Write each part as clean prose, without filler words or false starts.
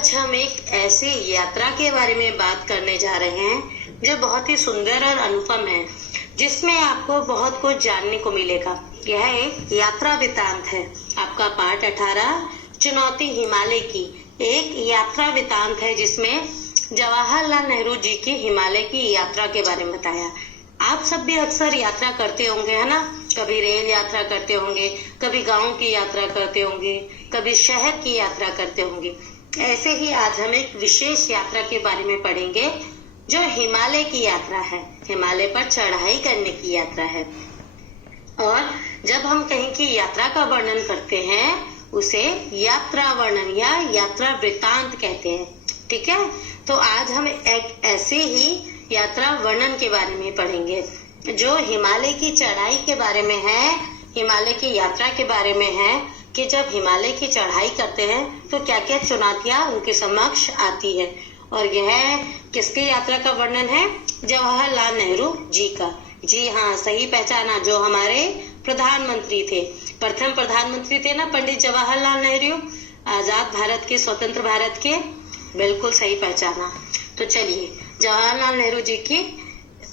आज हम एक ऐसी यात्रा के बारे में बात करने जा रहे हैं जो बहुत ही सुंदर और अनुपम है, जिसमें आपको बहुत कुछ जानने को मिलेगा। यह एक यात्रा वृतांत है। आपका पाठ 18 चुनौती हिमालय की एक यात्रा वृतांत है, जिसमें जवाहरलाल नेहरू जी की हिमालय की यात्रा के बारे में बताया। आप सब भी अक्सर यात्रा करते होंगे, है ना? कभी रेल यात्रा करते होंगे, कभी गांव की यात्रा करते होंगे, कभी शहर की यात्रा करते होंगे। ऐसे ही आज हम एक विशेष यात्रा के बारे में पढ़ेंगे जो हिमालय की यात्रा है, हिमालय पर चढ़ाई करने की यात्रा है। और जब हम कहीं की यात्रा का वर्णन करते हैं उसे यात्रा वर्णन या यात्रा वृतांत कहते हैं। ठीक है, तो आज हम एक ऐसे ही यात्रा वर्णन के बारे में पढ़ेंगे जो हिमालय की चढ़ाई के बारे में है, हिमालय की यात्रा के बारे में है कि जब हिमालय की चढ़ाई करते हैं तो क्या क्या चुनौतियां उनके समक्ष आती है। और यह किसके यात्रा का वर्णन है? जवाहरलाल नेहरू जी का। जी हाँ, सही पहचाना, जो हमारे प्रधानमंत्री थे, प्रथम प्रधानमंत्री थे ना, पंडित जवाहरलाल नेहरू, आजाद भारत के, स्वतंत्र भारत के। बिल्कुल सही पहचाना। तो चलिए जवाहरलाल नेहरू जी की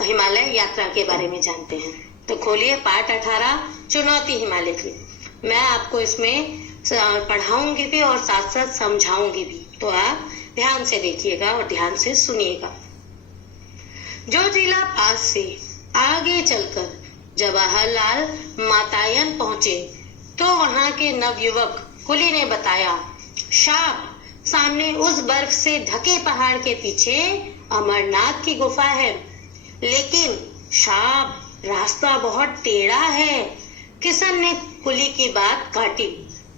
हिमालय यात्रा के बारे में जानते हैं। तो खोलिए पाठ 18 चुनौती हिमालय की। मैं आपको इसमें पढ़ाऊंगी भी और साथ साथ समझाऊंगी भी, तो आप ध्यान से देखिएगा और ध्यान से सुनिएगा। जोजिला पास से आगे चलकर जवाहरलाल मातायन पहुंचे तो वहां के नवयुवक कुली ने बताया, शाह, सामने उस बर्फ से ढके पहाड़ के पीछे अमरनाथ की गुफा है। लेकिन शाह, रास्ता बहुत टेढ़ा है। किशन ने कुली की बात काटी।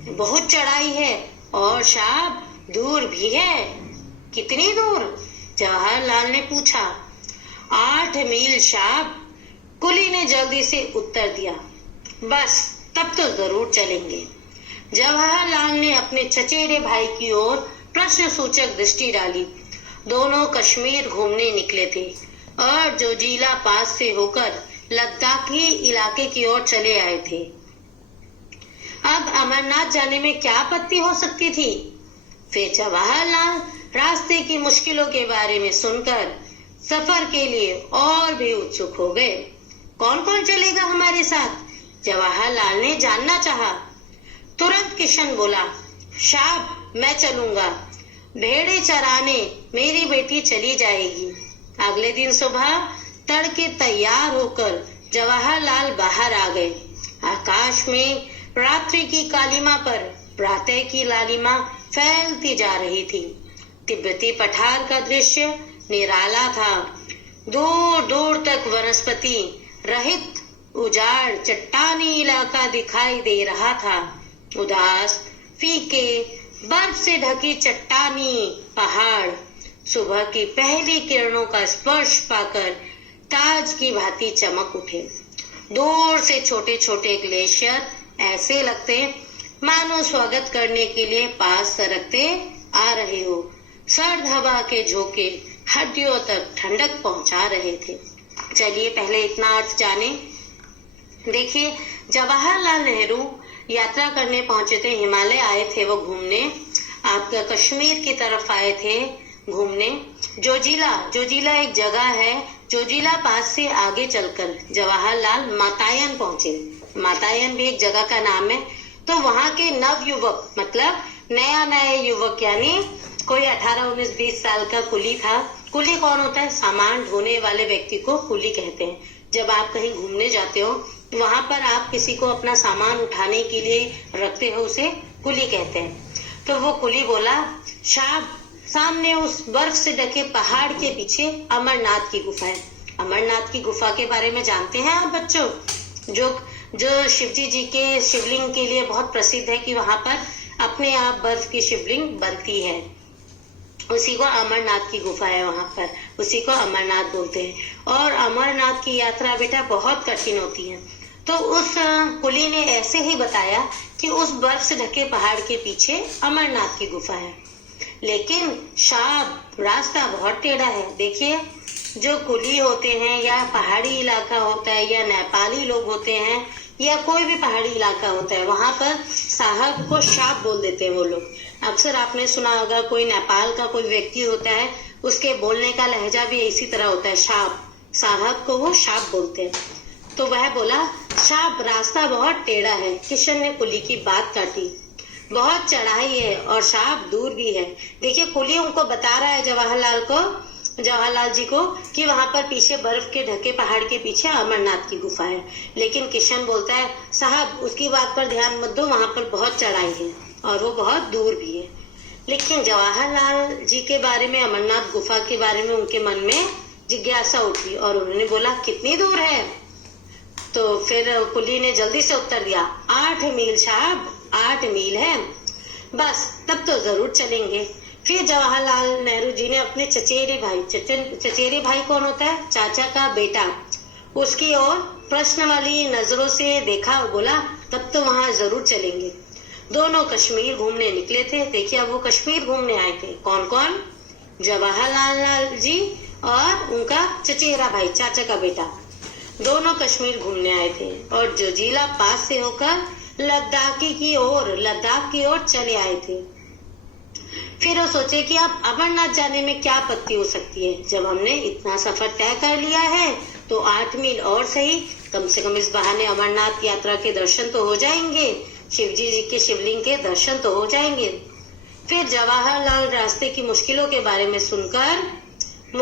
बहुत चढ़ाई है और शाह दूर भी है। कितनी दूर? जवाहरलाल ने पूछा। 8 मील शाह, कुली ने जल्दी से उत्तर दिया। बस, तब तो जरूर चलेंगे। जवाहरलाल ने अपने चचेरे भाई की ओर प्रश्न सूचक दृष्टि डाली। दोनों कश्मीर घूमने निकले थे और जोजिला पास से होकर लद्दाखी इलाके की ओर चले आए थे। अब अमरनाथ जाने में क्या आपत्ति हो सकती थी? फिर जवाहरलाल रास्ते की मुश्किलों के बारे में सुनकर सफर के लिए और भी उत्सुक हो गए। कौन कौन चलेगा हमारे साथ? जवाहरलाल ने जानना चाहा। तुरंत किशन बोला, शाह, मैं चलूंगा। भेड़े चराने मेरी बेटी चली जाएगी। अगले दिन सुबह तड़के तैयार होकर जवाहरलाल बाहर आ गए। आकाश में रात्रि की कालिमा पर प्रातः की लालिमा फैलती जा रही थी। तिब्बती पठार का दृश्य निराला था। दूर दूर तक वनस्पति रहित उजाड़ चट्टानी इलाका दिखाई दे रहा था। उदास, फीके, बर्फ से ढकी चट्टानी पहाड़ सुबह की पहली किरणों का स्पर्श पाकर ताज की भांति चमक उठे। दूर से छोटे छोटे ग्लेशियर ऐसे लगते मानो स्वागत करने के लिए पास सरकते आ रहे हो। सर्द हवा के झोंके हड्डियों तक ठंडक पहुंचा रहे थे। चलिए पहले इतना अर्थ जाने। देखिए, जवाहरलाल नेहरू यात्रा करने पहुंचे थे, हिमालय आए थे वो घूमने, आपका कश्मीर की तरफ आए थे घूमने। जोजिला एक जगह है। जोजिला पास से आगे चलकर जवाहरलाल मातायन पहुंचे। मातायन भी एक जगह का नाम है। तो वहां के नव युवक, मतलब नए युवक, यानी कोई 18, 19, 20 साल का कुली था। कुली कौन होता है? सामान ढोने वाले व्यक्ति को कुली कहते हैं। जब आप कहीं घूमने जाते हो वहां पर आप किसी को अपना सामान उठाने के लिए रखते हो, उसे कुली कहते हैं। तो वो कुली बोला, शाह, सामने उस बर्फ से ढके पहाड़ के पीछे अमरनाथ की गुफा है। अमरनाथ की गुफा के बारे में जानते हैं आप बच्चों? जो शिवजी जी के शिवलिंग के लिए बहुत प्रसिद्ध है कि वहां पर अपने आप बर्फ की शिवलिंग बनती है। उसी को अमरनाथ की गुफा है वहां पर, उसी को अमरनाथ बोलते हैं। और अमरनाथ की यात्रा बेटा बहुत कठिन होती है। तो उस कुली ने ऐसे ही बताया कि उस बर्फ से ढके पहाड़ के पीछे अमरनाथ की गुफा है। लेकिन शाह, रास्ता बहुत टेढ़ा है। देखिए, जो कुली होते हैं या पहाड़ी इलाका होता है या नेपाली लोग होते हैं या कोई भी पहाड़ी इलाका होता है, वहां पर साहब को शाह बोल देते हैं वो लोग। अक्सर आपने सुना होगा, कोई नेपाल का कोई व्यक्ति होता है, उसके बोलने का लहजा भी इसी तरह होता है, शाप। साहब को वो शाप बोलते हैं। तो वह बोला, शाप रास्ता बहुत टेढ़ा है। किशन ने कुली की बात काटी। बहुत चढ़ाई है और शाप दूर भी है। देखिए, कुली उनको बता रहा है जवाहरलाल जी को कि वहां पर पीछे बर्फ के ढके पहाड़ के पीछे अमरनाथ की गुफा है। लेकिन किशन बोलता है, साहब उसकी बात पर ध्यान मत दो, वहां पर बहुत चढ़ाई है और वो बहुत दूर भी है। लेकिन जवाहरलाल जी के बारे में, अमरनाथ गुफा के बारे में उनके मन में जिज्ञासा उठी और उन्होंने बोला, कितनी दूर है? तो फिर कुली ने जल्दी से उत्तर दिया, 8 मील साहब, 8 मील है। बस तब तो जरूर चलेंगे। फिर जवाहरलाल नेहरू जी ने अपने चचेरे भाई कौन होता है? चाचा का बेटा, उसकी ओर प्रश्न वाली नजरों से देखा और बोला, तब तो वहां जरूर चलेंगे। दोनों कश्मीर घूमने निकले थे। देखिए, अब वो कश्मीर घूमने आए थे। कौन कौन? जवाहरलाल जी और उनका चचेरा भाई, चाचा का बेटा, दोनों कश्मीर घूमने आए थे और जोजिला पास से होकर लद्दाख की ओर चले आए थे। फिर वो सोचे कि अब अमरनाथ जाने में क्या आपत्ति हो सकती है। जब हमने इतना सफर तय कर लिया है तो 8 मील और सही, कम से कम इस बहाने अमरनाथ यात्रा के दर्शन तो हो जाएंगे, शिवजी जी के शिवलिंग के दर्शन तो हो जाएंगे। फिर जवाहरलाल रास्ते की मुश्किलों के बारे में सुनकर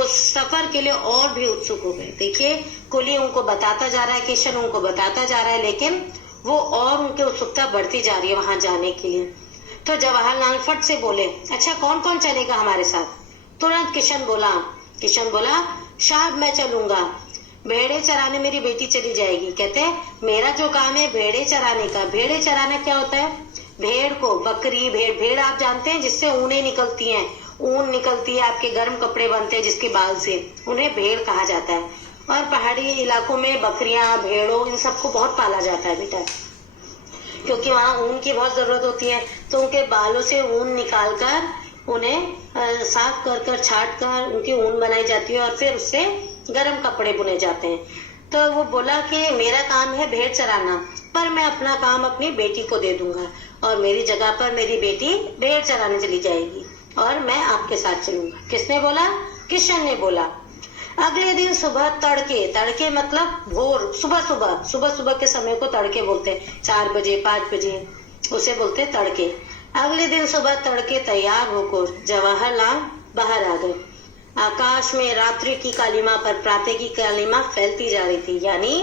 सफर के लिए और भी उत्सुक हो गए। देखिए, कुली उनको बताता जा रहा है, किशन उनको बताता जा रहा है, लेकिन वो और उनकी उत्सुकता बढ़ती जा रही है वहां जाने के लिए। तो जवाहरलाल फट से बोले, अच्छा कौन कौन चलेगा हमारे साथ? तुरंत किशन बोला, साहब मैं चलूंगा, भेड़े चराने मेरी बेटी चली जाएगी। कहते हैं, मेरा जो काम है भेड़े चराने का। भेड़े चराना क्या होता है? भेड़ को, बकरी, भेड़ आप जानते हैं जिससे ऊने निकलती हैं, ऊन निकलती है, आपके गर्म कपड़े बनते हैं जिसके बाल से, उन्हें भेड़ कहा जाता है। और पहाड़ी इलाकों में बकरियां, भेड़ों, इन सबको बहुत पाला जाता है बेटा, क्योंकि वहाँ ऊन की बहुत जरूरत होती है। तो उनके बालों से ऊन निकालकर उन्हें साफ कर छाट कर उनकी ऊन बनाई जाती है और फिर उससे गर्म कपड़े बुने जाते हैं। तो वो बोला कि मेरा काम है भेड़ चराना, पर मैं अपना काम अपनी बेटी को दे दूंगा और मेरी जगह पर मेरी बेटी भेड़ चराने चली जाएगी और मैं आपके साथ चलूंगा। किसने बोला? किशन ने बोला। अगले दिन सुबह तड़के मतलब भोर, सुबह के समय को तड़के बोलते हैं। 4 बजे 5 बजे उसे बोलते हैं तड़के। अगले दिन सुबह तड़के तैयार होकर जवाहरलाल बाहर आ गए। आकाश में रात्रि की कालिमा पर प्रातः की कालिमा फैलती जा रही थी, यानी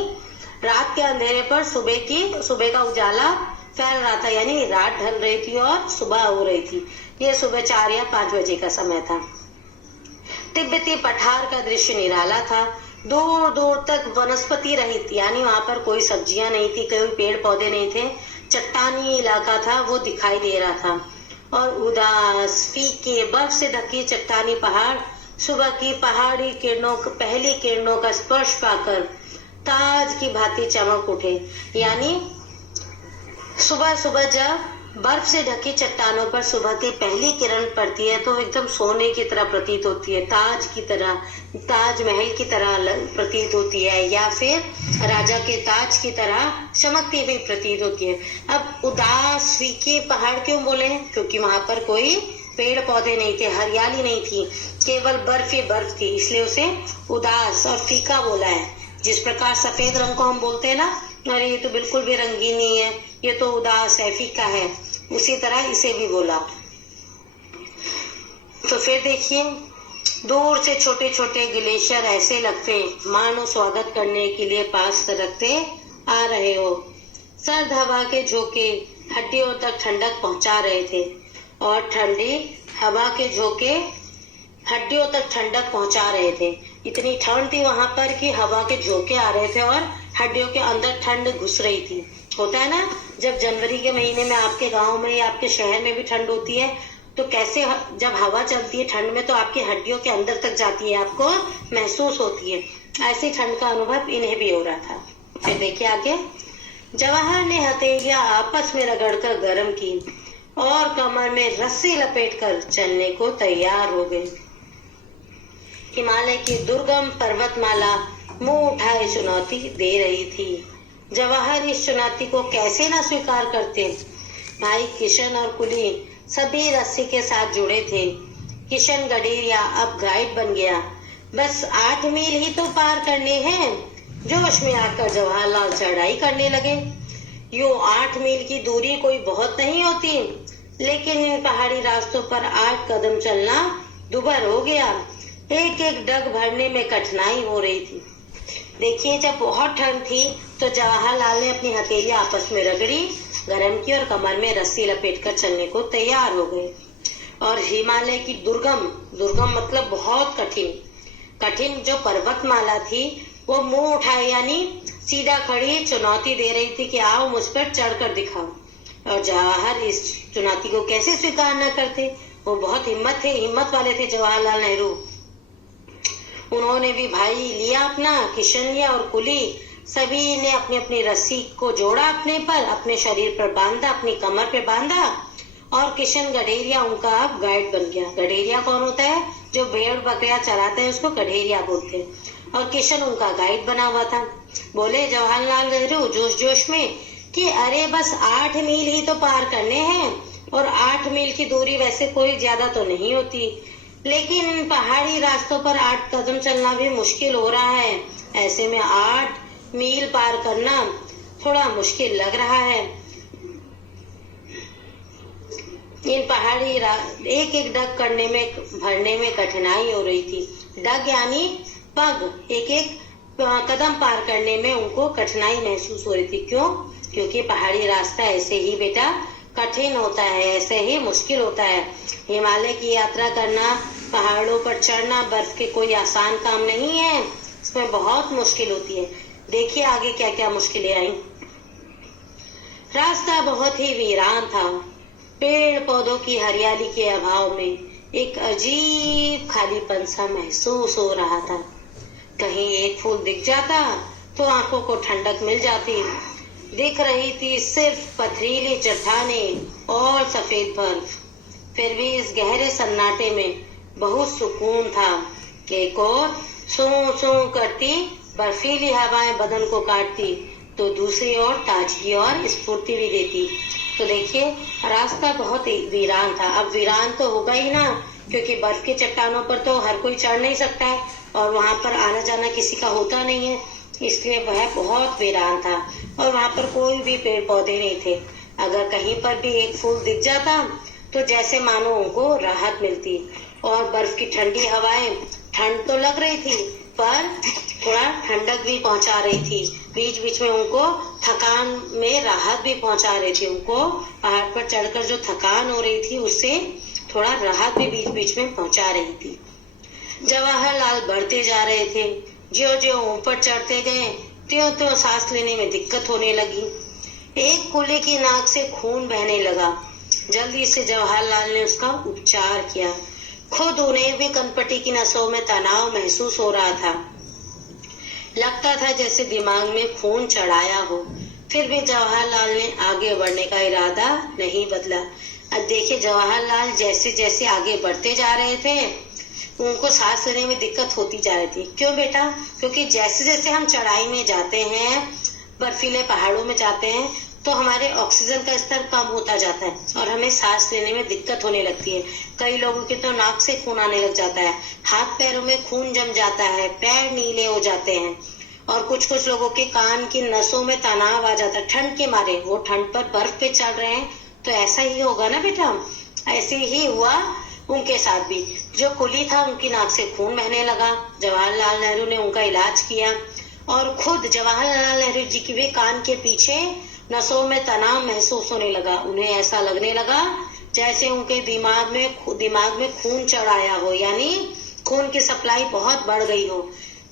रात के अंधेरे पर सुबह का उजाला फैल रहा था, यानी रात ढल रही थी और सुबह हो रही थी। ये सुबह 4 या 5 बजे का समय था। तिब्बती पठार का दृश्य निराला था। दूर दूर तक वनस्पति रहित, यानी वहां पर कोई सब्जियां नहीं थी, कोई पेड़ पौधे नहीं थे, चट्टानी इलाका था वो दिखाई दे रहा था। और उदास फीके बर्फ से ढकी चट्टानी पहाड़ सुबह की पहली किरणों का स्पर्श पाकर ताज की भांति चमक उठे। यानी सुबह जब बर्फ से ढकी चट्टानों पर सुबह की पहली किरण पड़ती है तो एकदम सोने की तरह प्रतीत होती है, ताजमहल की तरह प्रतीत होती है, या फिर राजा के ताज की तरह चमकती हुई प्रतीत होती है। अब उदास फीके पहाड़ क्यों बोले हैं? क्योंकि वहां पर कोई पेड़ पौधे नहीं थे, हरियाली नहीं थी, केवल बर्फ ही बर्फ थी, इसलिए उसे उदास और फीका बोला है। जिस प्रकार सफेद रंग को हम बोलते हैं ना, अरे ये तो बिल्कुल भी रंगीन नहीं है, ये तो उदास है, फीका है, उसी तरह इसे भी बोला। तो फिर देखिए, दूर से छोटे छोटे ग्लेशियर ऐसे लगते मानो स्वागत करने के लिए पास रखते आ रहे हो। सर्द हवा के झोंके हड्डियों तक ठंडक पहुंचा रहे थे और ठंडी हवा के झोंके हड्डियों तक ठंडक पहुंचा रहे थे। इतनी ठंड थी वहां पर कि हवा के झोंके आ रहे थे और हड्डियों के अंदर ठंड घुस रही थी। होता है ना, जब जनवरी के महीने में आपके गांव में या आपके शहर में भी ठंड होती है तो कैसे जब हवा चलती है ठंड में तो आपकी हड्डियों के अंदर तक जाती है, आपको महसूस होती है। ऐसी ठंड का अनुभव इन्हें भी हो रहा था। फिर देखिए आगे, जवाहर ने हथेलियां आपस में रगड़कर गर्म की और कमर में रस्सी लपेटकर चलने को तैयार हो गए। हिमालय की दुर्गम पर्वतमाला मुंह उठाए चुनौती दे रही थी। जवाहर इस चुनौती को कैसे न स्वीकार करते। भाई किशन और कुली सभी रस्सी के साथ जुड़े थे। किशन गडेरिया अब गाइड बन गया। बस 8 मील ही तो पार करने हैं। जोश में आकर जवाहरलाल चढ़ाई करने लगे। यूं 8 मील की दूरी कोई बहुत नहीं होती, लेकिन इन पहाड़ी रास्तों पर 8 कदम चलना दुभर हो गया। एक एक डग भरने में कठिनाई हो रही थी। देखिए, जब बहुत ठंड थी तो जवाहरलाल ने अपनी हथेलियां आपस में रगड़ी, गर्म की और कमर में रस्सी लपेटकर चलने को तैयार हो गए। और हिमालय की दुर्गम मतलब बहुत कठिन जो पर्वतमाला थी वो मुंह उठाए यानी सीधा खड़ी चुनौती दे रही थी कि आओ मुझ पर चढ़कर दिखाओ। और जवाहर इस चुनौती को कैसे स्वीकार न करते। वो बहुत हिम्मत वाले थे जवाहरलाल नेहरू। उन्होंने भी भाई लिया अपना, किशन लिया और कुली, सभी ने अपनी अपनी रस्सी को जोड़ा अपने पर, अपने शरीर पर बांधा, अपनी कमर पे बांधा। और किशन गडेरिया उनका अब गाइड बन गया। गडेरिया कौन होता है? जो भेड़ बकरियां चराते हैं उसको गडेरिया बोलते हैं। और किशन उनका गाइड बना हुआ था। बोले जवाहरलाल नेहरू जोश में कि अरे बस 8 मील ही तो पार करने हैं, और 8 मील की दूरी वैसे कोई ज्यादा तो नहीं होती, लेकिन इन पहाड़ी रास्तों पर 8 कदम चलना भी मुश्किल हो रहा है। ऐसे में 8 मील पार करना थोड़ा मुश्किल लग रहा है। इन पहाड़ी एक एक डग भरने में कठिनाई हो रही थी। डग यानी पग, एक एक कदम पार करने में उनको कठिनाई महसूस हो रही थी। क्यों? क्योंकि पहाड़ी रास्ता ऐसे ही बेटा कठिन होता है, ऐसे ही मुश्किल होता है। हिमालय की यात्रा करना, पहाड़ों पर चढ़ना बर्फ के कोई आसान काम नहीं है, इसमें बहुत मुश्किल होती है। देखिए आगे क्या क्या मुश्किलें आई। रास्ता बहुत ही वीरान था। पेड़ पौधों की हरियाली के अभाव में एक अजीब खालीपन सा महसूस हो रहा था। कहीं एक फूल दिख जाता तो आंखों को ठंडक मिल जाती। दिख रही थी सिर्फ पथरीली चट्टानें और सफेद बर्फ। फिर भी इस गहरे सन्नाटे में बहुत सुकून था। एक और सू करती बर्फीली हवाएं बदन को काटती तो दूसरी ओर ताजगी और स्फूर्ति भी देती। तो देखिए रास्ता बहुत वीरान था। अब वीरान तो होगा ही ना, क्योंकि बर्फ की चट्टानों पर तो हर कोई चढ़ नहीं सकता है और वहां पर आना जाना किसी का होता नहीं है, इसलिए वह बहुत वीरान था। और वहां पर कोई भी पेड़ पौधे नहीं थे। अगर कहीं पर भी एक फूल दिख जाता तो जैसे मानो उनको राहत मिलती। और बर्फ की ठंडी हवाएं, ठंड तो लग रही थी पर थोड़ा ठंडक भी पहुंचा रही थी। बीच बीच में उनको थकान में राहत भी पहुंचा रही थी। उनको पहाड़ पर चढ़कर जो थकान हो रही थी उससे थोड़ा राहत भी बीच बीच में पहुंचा रही थी। जवाहरलाल बढ़ते जा रहे थे। ज्यों ज्यों ऊपर चढ़ते गए त्यों त्यों सांस लेने में दिक्कत होने लगी। एक कुल्ले की नाक से खून बहने लगा। जल्दी से जवाहरलाल ने उसका उपचार किया। खुद उन्हें भी कनपटी की नसों में तनाव महसूस हो रहा था। लगता था जैसे दिमाग में खून चढ़ाया हो। फिर भी जवाहरलाल ने आगे बढ़ने का इरादा नहीं बदला। अब देखिए जवाहरलाल जैसे जैसे आगे बढ़ते जा रहे थे उनको सांस लेने में दिक्कत होती जा रही थी। क्यों बेटा? क्योंकि जैसे जैसे हम चढ़ाई में जाते हैं, बर्फीले पहाड़ों में जाते हैं, तो हमारे ऑक्सीजन का स्तर कम होता जाता है और हमें सांस लेने में दिक्कत होने लगती है। कई लोगों के तो नाक से खून आने लग जाता है, हाथ पैरों में खून जम जाता है, पैर नीले हो जाते हैं और कुछ लोगों के कान की नसों में तनाव आ जाता है ठंड के मारे। वो ठंड पर बर्फ पे चढ़ रहे हैं तो ऐसा ही होगा ना बेटा। ऐसे ही हुआ उनके साथ भी। जो कुली था उनकी नाक से खून बहने लगा। जवाहरलाल नेहरू ने उनका इलाज किया और खुद जवाहरलाल नेहरू जी के भी कान के पीछे नसों में तनाव महसूस होने लगा। उन्हें ऐसा लगने लगा जैसे उनके दिमाग में खून चढ़ाया हो, यानी खून की सप्लाई बहुत बढ़ गई हो।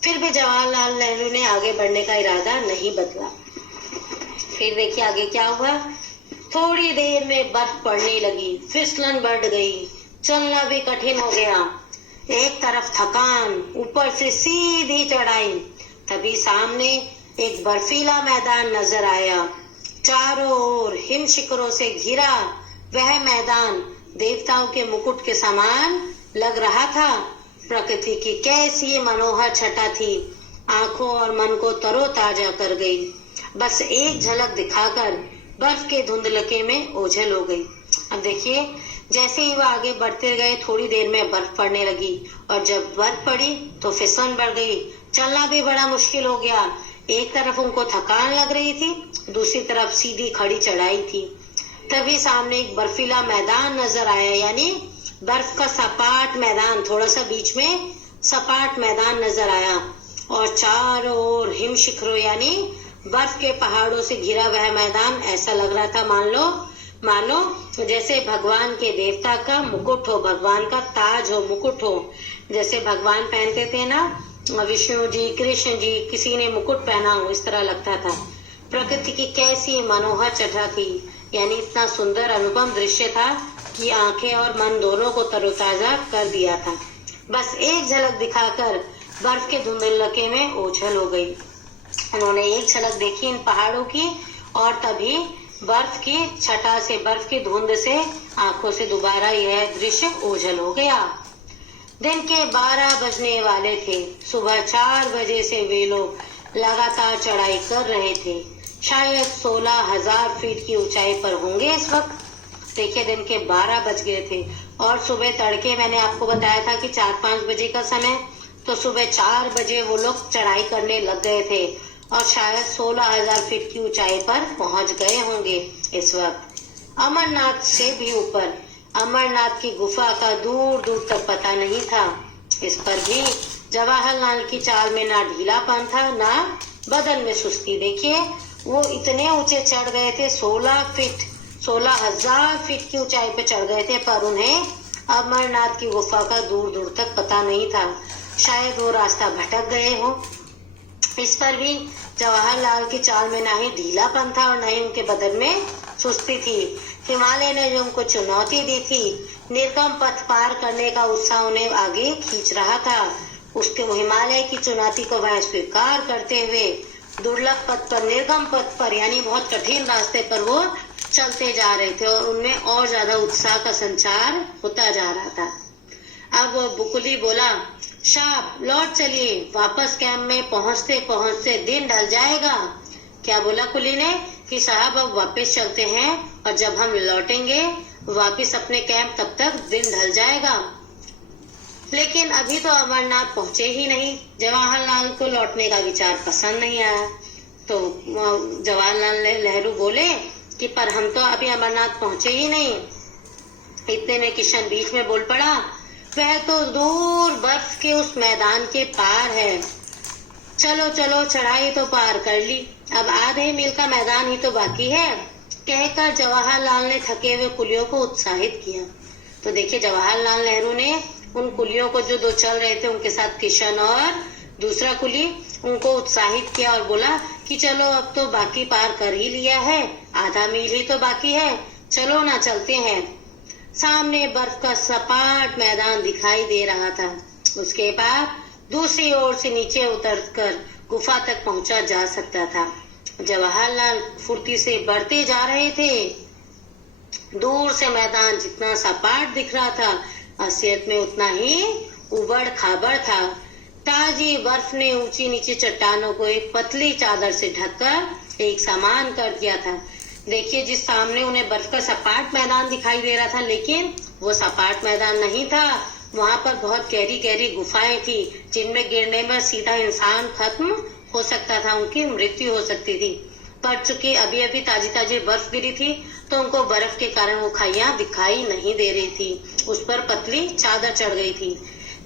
फिर भी जवाहरलाल नेहरू ने आगे बढ़ने का इरादा नहीं बदला। फिर देखिए आगे क्या हुआ। थोड़ी देर में बर्फ पड़ने लगी, फिसलन बढ़ गई, चलना भी कठिन हो गया। एक तरफ थकान, ऊपर से सीधी चढ़ाई। तभी सामने एक बर्फीला मैदान नजर आया। चारों ओर हिम शिखरों से घिरा वह मैदान देवताओं के मुकुट के समान लग रहा था। प्रकृति की कैसी मनोहर छटा थी, आंखों और मन को तरोताजा कर गई। बस एक झलक दिखाकर बर्फ के धुंधलके में ओझल हो गई। अब देखिए जैसे ही वह आगे बढ़ते गए थोड़ी देर में बर्फ पड़ने लगी और जब बर्फ पड़ी तो फिसलन बढ़ गई। चलना भी बड़ा मुश्किल हो गया। एक तरफ उनको थकान लग रही थी, दूसरी तरफ सीधी खड़ी चढ़ाई थी। तभी सामने एक बर्फीला मैदान नजर आया, यानी बर्फ का सपाट मैदान, थोड़ा सा बीच में सपाट मैदान नजर आया और चारों ओर हिम शिखरों यानी बर्फ के पहाड़ों से घिरा वह मैदान ऐसा लग रहा था मानो जैसे भगवान के देवता का मुकुट हो, भगवान का ताज हो, मुकुट हो, जैसे भगवान पहनते थे ना, विष्णु जी, कृष्ण जी, किसी ने मुकुट पहना हो, इस तरह लगता था। प्रकृति की कैसी मनोहर छटा थी, यानी इतना सुंदर अनुपम दृश्य था कि आंखें और मन दोनों को तरोताजा कर दिया था। बस एक झलक दिखाकर बर्फ के धुंधलके में ओझल हो गई। उन्होंने एक झलक देखी इन पहाड़ों की और तभी बर्फ की छटा से, बर्फ की धुंध से आंखों से दोबारा यह दृश्य ओझल हो गया। दिन के 12 बजने वाले थे। सुबह 4 बजे से वे लोग लगातार चढ़ाई कर रहे थे। शायद 16,000 फीट की ऊंचाई पर होंगे इस वक्त। देखिए, दिन के 12 बज गए थे और सुबह तड़के मैंने आपको बताया था कि 4-5 बजे का समय, तो सुबह 4 बजे वो लोग चढ़ाई करने लग गए थे और शायद 16,000 फीट की ऊंचाई पर पहुंच गए होंगे इस वक्त। अमरनाथ से भी ऊपर, अमरनाथ की गुफा का दूर दूर तक पता नहीं था। इस पर भी जवाहरलाल की चाल में ना ढीलापन था, ना बदन में सुस्ती। देखिए, वो इतने ऊंचे चढ़ गए थे, 16,000 फीट की ऊंचाई पे चढ़ गए थे, पर उन्हें अमरनाथ की गुफा का दूर दूर तक पता नहीं था। शायद वो रास्ता भटक गए हो। इस पर भी जवाहरलाल की चाल में ना ही ढीलापन था और ना ही उनके बदन में सुस्ती थी। हिमालय ने जो उनको चुनौती दी थी, निर्गम पथ पार करने का उत्साह उन्हें आगे खींच रहा था। उसके हिमालय की चुनौती को वह स्वीकार करते हुए दुर्लभ पथ पर, निर्गम पथ पर, यानी बहुत कठिन रास्ते पर वो चलते जा रहे थे और उनमें और ज्यादा उत्साह का संचार होता जा रहा था। अब बुकुली बोला, साहब लौट चलिए, वापस कैंप में पहुंचते पहुंचते दिन ढल जाएगा। क्या बोला कुली ने कि साहब अब वापस चलते हैं और जब हम लौटेंगे वापस अपने कैंप तब तक दिन ढल जाएगा। लेकिन अभी तो अमरनाथ पहुंचे ही नहीं। जवाहरलाल को लौटने का विचार पसंद नहीं आया। तो जवाहरलाल नेहरू बोले कि पर हम तो अभी अमरनाथ पहुंचे ही नहीं। इतने में किशन बीच में बोल पड़ा, वह तो दूर बर्फ के उस मैदान के पार है। चलो चलो, चढ़ाई तो पार कर ली, अब आधे मील का मैदान ही तो बाकी है, कहकर जवाहरलाल ने थके हुए कुलियों को उत्साहित किया। तो देखिए, जवाहरलाल नेहरू ने उन कुलियों को जो 2 चल रहे थे, उनके साथ किशन और दूसरा कुली, उनको उत्साहित किया और बोला कि चलो अब तो बाकी पार कर ही लिया है, आधा मील ही तो बाकी है, चलो ना चलते हैं। सामने बर्फ का सपाट मैदान दिखाई दे रहा था। उसके बाद दूसरी ओर से नीचे उतरकर गुफा तक पहुंचा जा सकता था। जवाहरलाल फुर्ती से बढ़ते जा रहे थे। दूर से मैदान जितना सपाट दिख रहा था, असलियत में उतना ही उबड़ खाबड़ था। ताजी बर्फ ने ऊंची नीची चट्टानों को एक पतली चादर से ढककर एक समान कर दिया था। देखिए, जिस सामने उन्हें बर्फ का सपाट मैदान दिखाई दे रहा था, लेकिन वो सपाट मैदान नहीं था। वहां पर बहुत गहरी गहरी गुफाएं थी, जिनमें गिरने में सीधा इंसान खत्म हो सकता था, उनकी मृत्यु हो सकती थी। पर चूंकि अभी अभी ताजी ताजी बर्फ गिरी थी, तो उनको बर्फ के कारण वो खाइयां दिखाई नहीं दे रही थी। उस पर पतली चादर चढ़ गई थी।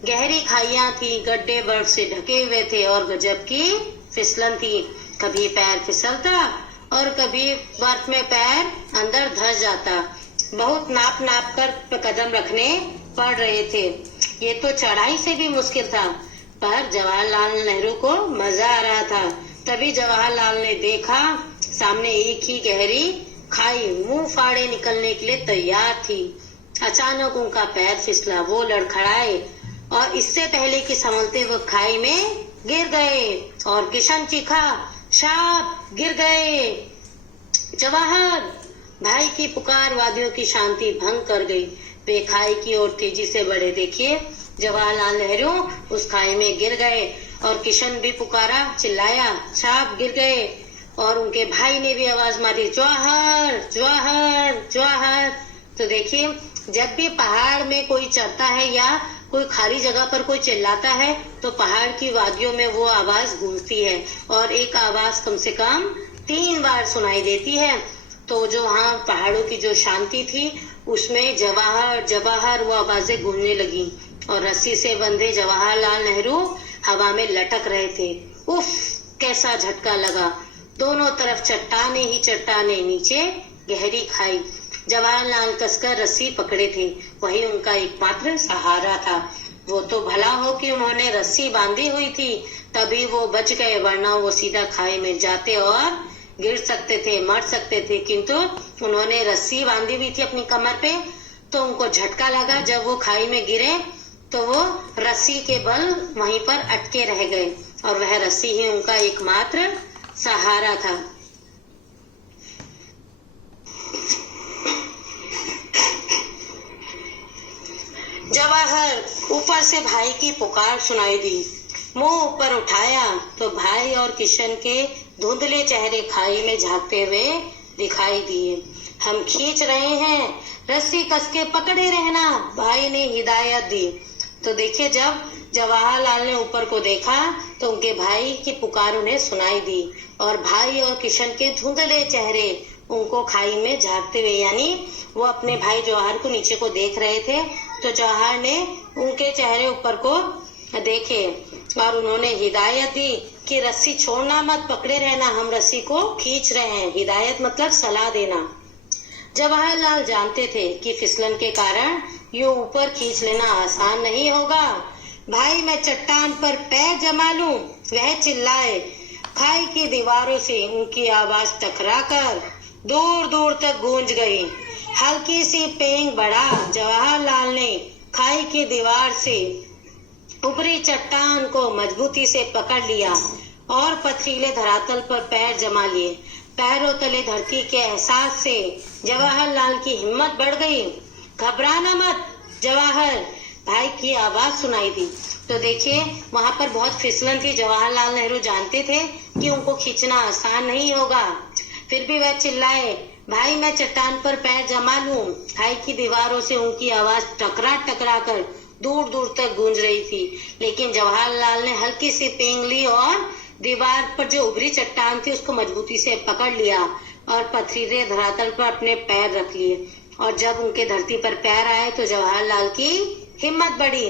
गहरी खाइयां थी, गड्ढे बर्फ से ढके हुए थे और गजब की फिसलन थी। कभी पैर फिसलता और कभी बर्फ में पैर अंदर धंस जाता। बहुत नाप नाप कर कदम रखने पड़ रहे थे। ये तो चढ़ाई से भी मुश्किल था, पर जवाहरलाल नेहरू को मजा आ रहा था। तभी जवाहरलाल ने देखा, सामने एक ही गहरी खाई मुंह फाड़े निकलने के लिए तैयार थी। अचानक उनका पैर फिसला, वो लड़खड़ाए और इससे पहले कि संभलते वो खाई में गिर गए और किशन चीखा, साहब गिर गए। जवाहर, भाई की पुकार वादियों की शांति भंग कर गई। वे खाई की ओर तेजी से बढ़े। देखिए, जवाहरलाल नेहरू उस खाई में गिर गए और किशन भी पुकारा, चिल्लाया, साहब गिर गए। और उनके भाई ने भी आवाज मारी, जवाहर जवाहर जवाहर। तो देखिए, जब भी पहाड़ में कोई चढ़ता है या कोई खाली जगह पर कोई चिल्लाता है तो पहाड़ की वादियों में वो आवाज गूंजती है और एक आवाज कम से कम 3 बार सुनाई देती है। तो जो वहाँ पहाड़ों की जो शांति थी उसमें जवाहर जवाहर वो आवाजें गूंजने लगी और रस्सी से बंधे जवाहरलाल नेहरू हवा में लटक रहे थे। उफ, कैसा झटका लगा। दोनों तरफ चट्टाने ही चट्टाने, नीचे गहरी खाई। जवाहरलाल कसकर रस्सी पकड़े थे, वही उनका एकमात्र सहारा था। वो तो भला हो कि उन्होंने रस्सी बांधी हुई थी, तभी वो बच गए, वरना वो सीधा खाई में जाते और गिर सकते थे, मर सकते थे। किंतु उन्होंने रस्सी बांधी हुई थी अपनी कमर पे, तो उनको झटका लगा। जब वो खाई में गिरे तो वो रस्सी के बल वहीं पर अटके रह गए और वह रस्सी ही उनका एकमात्र सहारा था। जवाहर ऊपर से भाई की पुकार सुनाई दी। मुंह ऊपर उठाया तो भाई और किशन के धुंधले चेहरे खाई में झांकते हुए दिखाई दिए। हम खींच रहे हैं, रस्सी कस के पकड़े रहना, भाई ने हिदायत दी। तो देखिए, जब जवाहरलाल ने ऊपर को देखा तो उनके भाई की पुकार उन्हें सुनाई दी और भाई और किशन के धुंधले चेहरे उनको खाई में झांकते हुए, यानी वो अपने भाई जवाहर को नीचे को देख रहे थे, तो जवाहर ने उनके चेहरे ऊपर को देखे और उन्होंने हिदायत दी कि रस्सी छोड़ना मत, पकड़े रहना, हम रस्सी को खींच रहे हैं। हिदायत मतलब सलाह देना। जवाहरलाल जानते थे कि फिसलन के कारण यूं ऊपर खींच लेना आसान नहीं होगा। भाई मैं चट्टान पर पैर जमा लूं, वह चिल्लाए। खाई की दीवारों से उनकी आवाज टकराकर दूर दूर तक गूंज गई। हल्की सी पेंग बढ़ा। जवाहरलाल ने खाई की दीवार से ऊपरी चट्टान को मजबूती से पकड़ लिया और पथरीले धरातल पर पैर जमा लिए। पैरों तले धरती के एहसास से जवाहरलाल की हिम्मत बढ़ गई। घबराना मत जवाहर, भाई की आवाज सुनाई दी। तो देखिए, वहां पर बहुत फिसलन थी। जवाहरलाल नेहरू जानते थे कि उनको खींचना आसान नहीं होगा, फिर भी वह चिल्लाए, भाई मैं चट्टान पर पैर जमा लूं। खाई की दीवारों से उनकी आवाज टकरा टकरा कर दूर दूर तक गूंज रही थी, लेकिन जवाहरलाल ने हल्की सी पेंग ली और दीवार पर जो उभरी चट्टान थी उसको मजबूती से पकड़ लिया और पथरीले धरातल पर अपने पैर रख लिए। और जब उनके धरती पर पैर आए तो जवाहरलाल की हिम्मत बढ़ी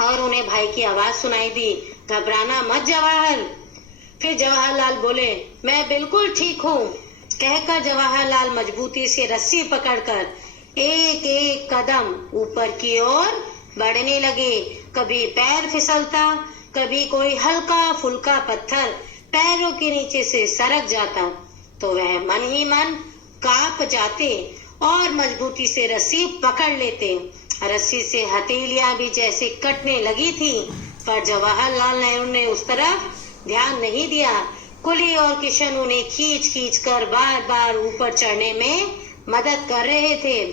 और उन्हें भाई की आवाज सुनाई दी, घबराना मत जवाहर। फिर जवाहरलाल बोले, मैं बिल्कुल ठीक हूँ। कहकर जवाहरलाल मजबूती से रस्सी पकड़कर एक एक कदम ऊपर की ओर बढ़ने लगे। कभी पैर फिसलता, कभी कोई हल्का फुल्का पत्थर पैरों के नीचे से सरक जाता, तो वह मन ही मन कांप जाते और मजबूती से रस्सी पकड़ लेते। रस्सी से हथेलियां भी जैसे कटने लगी थी, पर जवाहरलाल नेहरू ने उस तरफ ध्यान नहीं दिया। कुली और किशन उन्हें खींच खींच कर बार बार ऊपर चढ़ने में मदद कर रहे थे।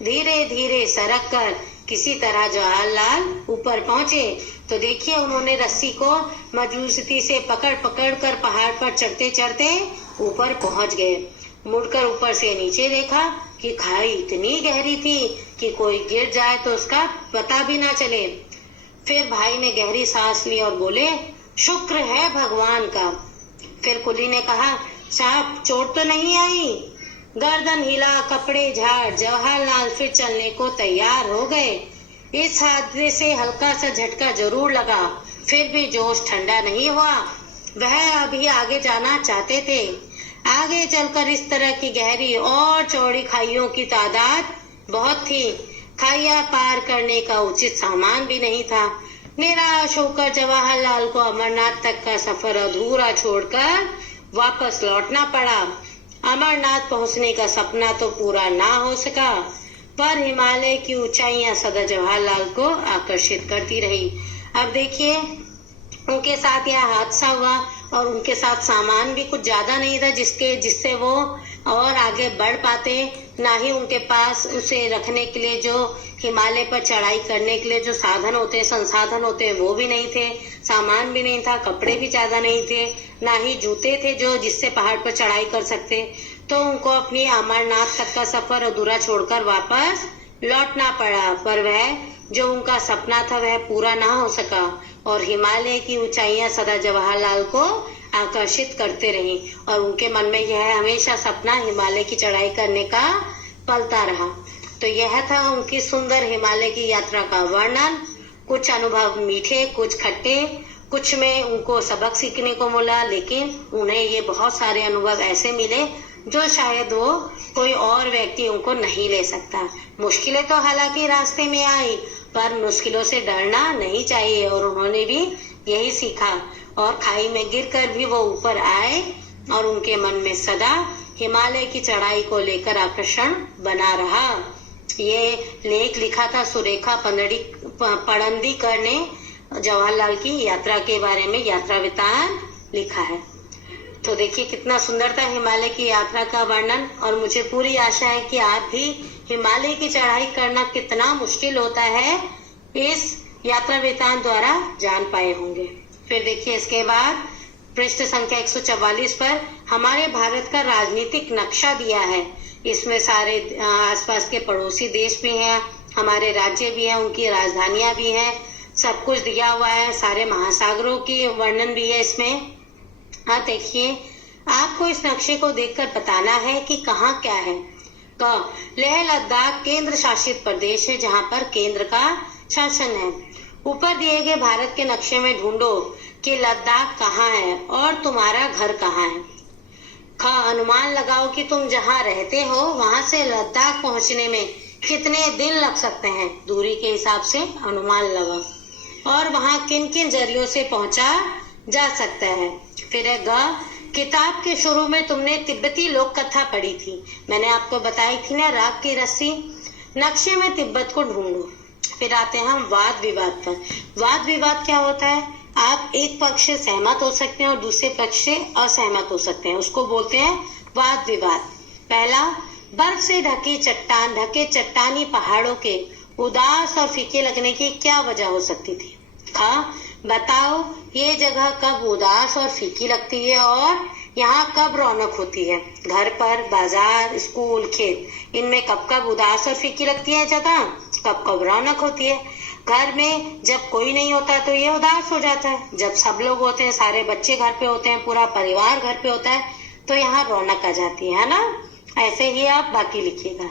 धीरे धीरे सरक कर किसी तरह जवाहरलाल ऊपर पहुंचे। तो देखिए, उन्होंने रस्सी को मजबूती से पकड़ पकड़ कर पहाड़ पर चढ़ते चढ़ते ऊपर पहुंच गए। मुड़कर ऊपर से नीचे देखा कि खाई इतनी गहरी थी कि कोई गिर जाए तो उसका पता भी ना चले। फिर भाई ने गहरी सांस ली और बोले, शुक्र है भगवान का। फिर कुली ने कहा, साहब चोट तो नहीं आई? गर्दन हिला, कपड़े झाड़, जवाहरलाल फिर चलने को तैयार हो गए। इस हादसे से हल्का सा झटका जरूर लगा, फिर भी जोश ठंडा नहीं हुआ। वह अभी आगे जाना चाहते थे। आगे चलकर इस तरह की गहरी और चौड़ी खाइयों की तादाद बहुत थी। खाइयां पार करने का उचित सामान भी नहीं था। निराश होकर जवाहरलाल को अमरनाथ तक का सफर अधूरा छोड़कर वापस लौटना पड़ा। अमरनाथ पहुंचने का सपना तो पूरा ना हो सका, पर हिमालय की ऊंचाइयां सदा जवाहरलाल को आकर्षित करती रही। अब देखिए, उनके साथ यह हादसा हुआ और उनके साथ सामान भी कुछ ज्यादा नहीं था जिससे वो और आगे बढ़ पाते। ना ही उनके पास उसे रखने के लिए जो हिमालय पर चढ़ाई करने के लिए जो साधन होते, संसाधन होते, वो भी नहीं थे। सामान भी नहीं था, कपड़े भी ज्यादा नहीं थे, ना ही जूते थे जो जिससे पहाड़ पर चढ़ाई कर सकते। तो उनको अपनी अमरनाथ तक का सफर अधूरा छोड़कर वापस लौटना पड़ा, पर वह जो उनका सपना था वह पूरा ना हो सका और हिमालय की ऊंचाइयां सदा जवाहरलाल को आकर्षित करते रही और उनके मन में यह हमेशा सपना हिमालय की चढ़ाई करने का पलता रहा। तो यह था उनकी सुंदर हिमालय की यात्रा का वर्णन। कुछ अनुभव मीठे, कुछ खट्टे, कुछ में उनको सबक सीखने को मिला, लेकिन उन्हें ये बहुत सारे अनुभव ऐसे मिले जो शायद वो कोई और व्यक्ति उनको नहीं ले सकता। मुश्किलें तो हालांकि रास्ते में आई, पर मुश्किलों से डरना नहीं चाहिए और उन्होंने भी यही सीखा और खाई में गिरकर भी वो ऊपर आए और उनके मन में सदा हिमालय की चढ़ाई को लेकर आकर्षण बना रहा। ये लेख लिखा था सुरेखा पड़ंदीकर ने जवाहरलाल की यात्रा के बारे में, यात्रा वृत्तांत लिखा है। तो देखिए कितना सुंदर था हिमालय की यात्रा का वर्णन और मुझे पूरी आशा है कि आप भी हिमालय की चढ़ाई करना कितना मुश्किल होता है इस यात्रा वृत्तांत द्वारा जान पाए होंगे। फिर देखिए इसके बाद पृष्ठ संख्या 144 पर हमारे भारत का राजनीतिक नक्शा दिया है। इसमें सारे आसपास के पड़ोसी देश भी हैं, हमारे राज्य भी हैं, उनकी राजधानियां भी हैं, सब कुछ दिया हुआ है। सारे महासागरों की वर्णन भी है इसमें। हाँ देखिए, आपको इस नक्शे को देखकर बताना है कि कहाँ क्या है। लेह लद्दाख केंद्र शासित प्रदेश है जहाँ पर केंद्र का शासन है। ऊपर दिए गए भारत के नक्शे में ढूंढो कि लद्दाख कहाँ है और तुम्हारा घर कहाँ है। अनुमान लगाओ कि तुम जहाँ रहते हो वहां से लद्दाख पहुंचने में कितने दिन लग सकते हैं। दूरी के हिसाब से अनुमान लगाओ और वहां किन किन जरियों से पहुंचा जा सकता है। फिर है किताब के शुरू में तुमने तिब्बती लोक कथा पढ़ी थी, मैंने आपको बताई थी ना, राग की रस्सी। नक्शे में तिब्बत को ढूंढो। फिर आते हैं हम वाद विवाद पर। वाद विवाद क्या होता है? आप एक पक्ष से सहमत हो सकते हैं और दूसरे पक्ष से असहमत हो सकते हैं, उसको बोलते हैं वाद विवाद। पहला, बर्फ से ढके चट्टानी पहाड़ों के उदास और फीके लगने की क्या वजह हो सकती थी? बताओ ये जगह कब उदास और फीकी लगती है और यहाँ कब रौनक होती है? घर पर, बाजार, स्कूल, खेत, इनमें कब कब उदास और फीकी लगती है जगह, कब कब रौनक होती है? घर में जब कोई नहीं होता तो ये उदास हो जाता है, जब सब लोग होते हैं, सारे बच्चे घर पे होते हैं, पूरा परिवार घर पे होता है, तो यहाँ रौनक आ जाती है ना। ऐसे ही आप बाकी लिखिएगा।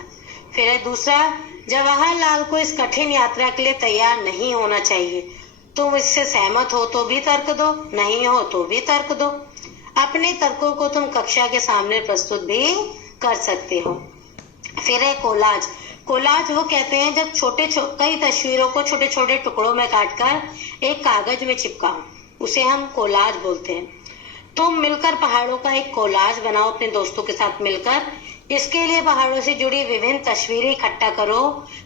फिर है दूसरा, जवाहरलाल को इस कठिन यात्रा के लिए तैयार नहीं होना चाहिए। तुम इससे सहमत हो तो भी तर्क दो, नहीं हो तो भी तर्क दो। अपने तर्कों को तुम कक्षा के सामने प्रस्तुत भी कर सकते हो। फिर है कोलाज। कोलाज वो कहते हैं जब कई तस्वीरों को छोटे छोटे टुकड़ों में काटकर एक कागज में चिपकाओ, उसे हम कोलाज बोलते हैं। तुम मिलकर पहाड़ों का एक कोलाज बनाओ अपने दोस्तों के साथ मिलकर। इसके लिए पहाड़ों से जुड़ी विभिन्न तस्वीरें इकट्ठा करो।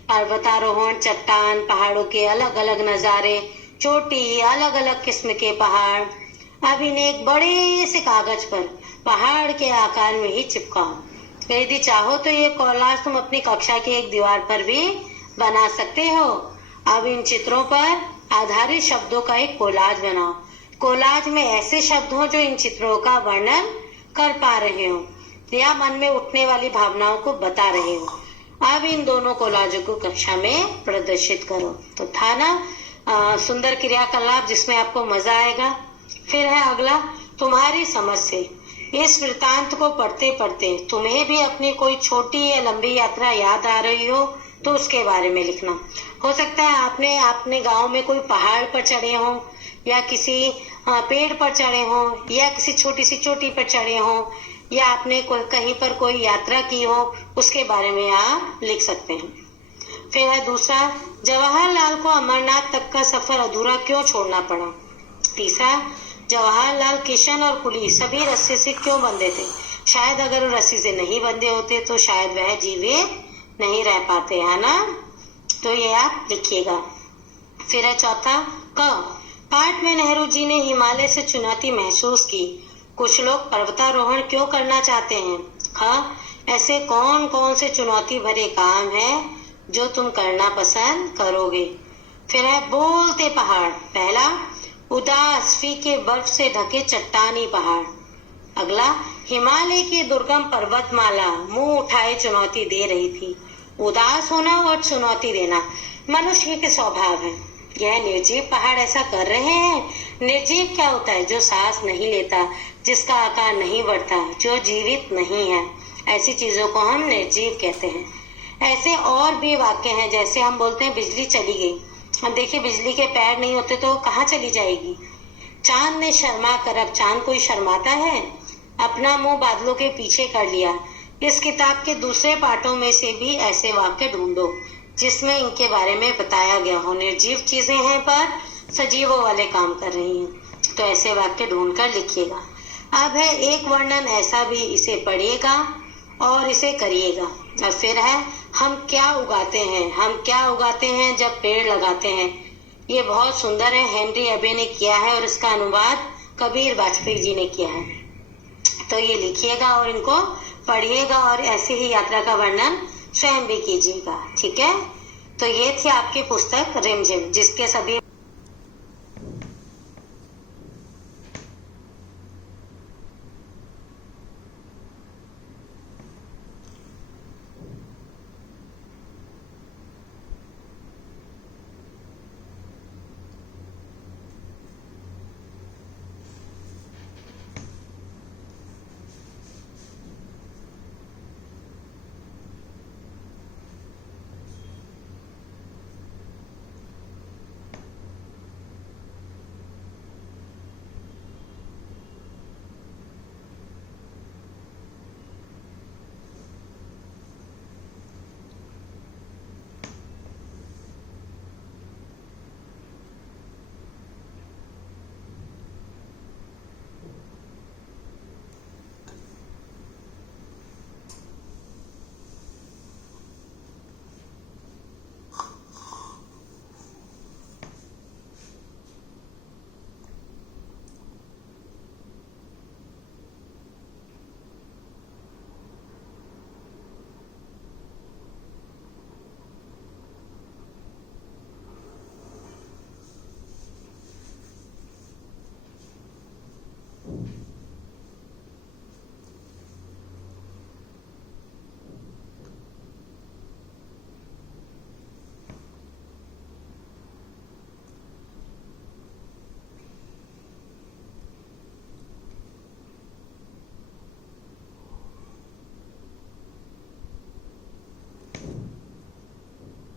पर्वतारोहण, चट्टान, पहाड़ों के अलग अलग नजारे, चोटी, अलग अलग किस्म के पहाड़। अब इन्हें एक बड़े से कागज पर पहाड़ के आकार में ही चिपकाओ। यदि चाहो तो ये कोलाज तुम अपनी कक्षा की एक दीवार पर भी बना सकते हो। अब इन चित्रों पर आधारित शब्दों का एक कोलाज बनाओ। कोलाज में ऐसे शब्द हो जो इन चित्रों का वर्णन कर पा रहे हो या मन में उठने वाली भावनाओं को बता रहे हो। अब इन दोनों कोलाजों को कक्षा में प्रदर्शित करो। तो था ना सुंदर क्रियाकलाप जिसमें आपको मजा आएगा। फिर है अगला, तुम्हारी समझ से इस वृत्तांत को पढ़ते पढ़ते तुम्हें भी अपनी कोई छोटी या लंबी यात्रा याद आ रही हो तो उसके बारे में लिखना। हो सकता है आपने अपने गांव में कोई पहाड़ पर चढ़े हो या किसी पेड़ पर चढ़े हो या किसी छोटी सी चोटी पर चढ़े हो या आपने कहीं पर कोई यात्रा की हो, उसके बारे में आप लिख सकते हैं। फिर है दूसरा, जवाहरलाल को अमरनाथ तक का सफर अधूरा क्यों छोड़ना पड़ा। तीसरा, जवाहरलाल, किशन और कुली सभी रस्सी से क्यों बंधे थे। शायद अगर वो रस्सी से नहीं बंधे होते तो शायद वह जीवित नहीं रह पाते, है ना। तो ये आप लिखिएगा। फिर है चौथा, पाठ में नेहरू जी ने हिमालय से चुनौती महसूस की। कुछ लोग पर्वतारोहण क्यों करना चाहते हैं। ऐसे कौन कौन से चुनौती भरे काम है जो तुम करना पसंद करोगे। फिर है बोलते पहाड़। पहला, उदास फीके बर्फ से ढके चट्टानी पहाड़। अगला, हिमालय की दुर्गम पर्वतमाला मुंह उठाए चुनौती दे रही थी। उदास होना और चुनौती देना मनुष्य के स्वभाव है। यह निर्जीव पहाड़ ऐसा कर रहे हैं। निर्जीव क्या होता है? जो सांस नहीं लेता, जिसका आकार नहीं बढ़ता, जो जीवित नहीं है, ऐसी चीजों को हम निर्जीव कहते हैं। ऐसे और भी वाक्य हैं, जैसे हम बोलते हैं बिजली चली गई। अब देखिए, बिजली के पैर नहीं होते तो कहाँ चली जाएगी? चांद ने शर्मा कर, अब चांद कोई शर्माता है? अपना मुंह बादलों के पीछे कर लिया। इस किताब के दूसरे पाठों में से भी ऐसे वाक्य ढूंढो जिसमें इनके बारे में बताया गया हो। निर्जीव चीजें हैं पर सजीवों वाले काम कर रही हैं, तो ऐसे वाक्य ढूंढकर लिखिएगा। अब है एक वर्णन ऐसा भी, इसे पढ़िएगा और इसे करिएगा। और फिर है हम क्या उगाते हैं। हम क्या उगाते हैं जब पेड़ लगाते हैं। ये बहुत सुंदर है, हेनरी अबे ने किया है और इसका अनुवाद कबीर वाजपेयी जी ने किया है। तो ये लिखिएगा और इनको पढ़िएगा और ऐसे ही यात्रा का वर्णन स्वयं भी कीजिएगा। ठीक है, तो ये थी आपकी पुस्तक रिमझिम, जिसके सभी